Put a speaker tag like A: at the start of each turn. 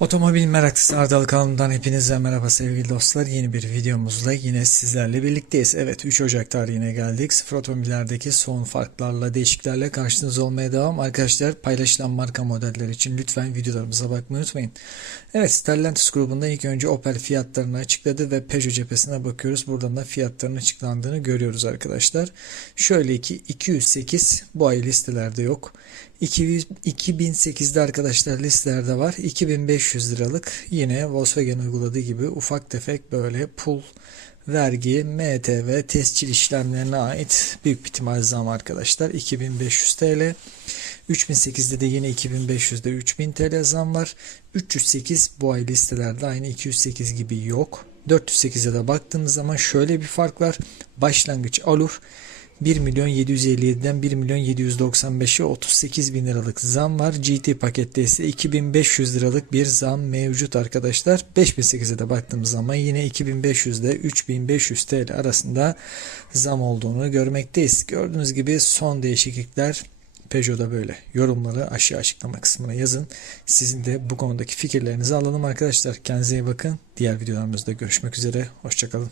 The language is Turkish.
A: Otomobil meraklısı Ardal kanalından hepinize merhaba sevgili dostlar. Yeni bir videomuzla yine sizlerle birlikteyiz. Evet 3 Ocak tarihine geldik. Sıfır otomobillerdeki son farklarla, değişikliklerle karşınızda olmaya devam. Arkadaşlar paylaşılan marka modeller için lütfen videolarımıza bakmayı unutmayın. Evet Stellantis grubunda ilk önce Opel fiyatlarını açıkladı ve Peugeot cephesine bakıyoruz. Buradan da fiyatların açıklandığını görüyoruz arkadaşlar. Şöyle ki 208 bu ay listelerde yok. 200 2008'de arkadaşlar listelerde var. 2500 liralık yine Volkswagen uyguladığı gibi ufak tefek böyle pul vergi, MTV, tescil işlemlerine ait büyük ihtimal zam arkadaşlar. 2500 TL. 3008'de de yine 2500'de 3000 TL zam var. 308 bu ay listelerde aynı 208 gibi yok. 408'e de baktığımız zaman şöyle bir fark var. Başlangıç alur 1 milyon 757'den 1 milyon 795'e 38 bin liralık zam var. GT pakette ise 2500 liralık bir zam mevcut arkadaşlar. 5008'e de baktığımız zaman yine 2500 ile 3500 TL arasında zam olduğunu görmekteyiz. Gördüğünüz gibi son değişiklikler Peugeot'da böyle. Yorumları aşağı açıklama kısmına yazın. Sizin de bu konudaki fikirlerinizi alalım arkadaşlar. Kendinize iyi bakın. Diğer videolarımızda görüşmek üzere. Hoşçakalın.